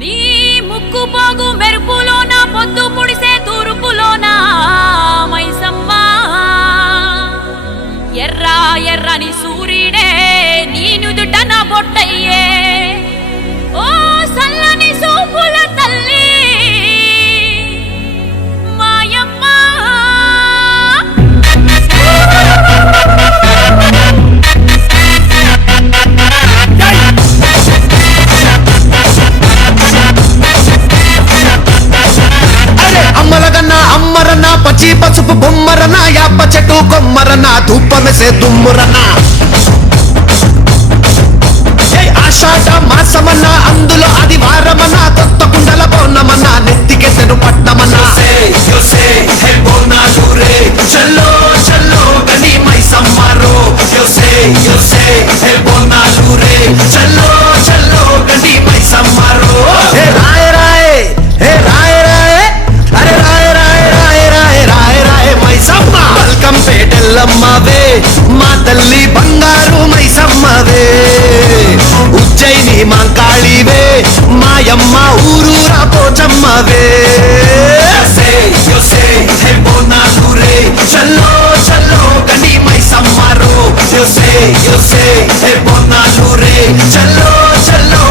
నీ ముక్కు పోగు మెరుపులోన పొద్దు పుడిసే తూర్పులోన మైసమ్మ ఎర్ర ఎర్రని సూర్యుడే నీ నుదుట నా బొట్టయ్యే ఓ సల్లని సూపుల తల్లి మాయమ్మ అమ్మలగన్నా అమ్మరన్నా పచ్చి పసుపు బొమ్మరన్నా యాప చెట్టు కొమ్మరన్నా ధూపమెసే దుమ్మురన్నా ఆషాఢ మాసమన్నా అందులో ఆదివారమన్నా కొత్త కుండల పౌర్ణమన్నా నెత్తికెసెను పట్నమన్నా చల్లో చల్లో గని మైసమ్మారో చల్లో చల్లో గని మైసమ్మారో రాయ్ రాయ్ హే రాయ్ రాయ్ అరే రాయ్ రాయ్ రాయ్ రాయ్ రాయ్ రాయ్ మైసమ్మ వెల్కమ్ పేటెల్లమ్మవే మా తల్లి బంగారు మైసమ్మవే ఉజ్జయిని మాంకాళివే మాయమ్మ ఊరూరా పోచమ్మవే చల్లో చల్లో గని మైసమ్మారో చల్లో చల్లో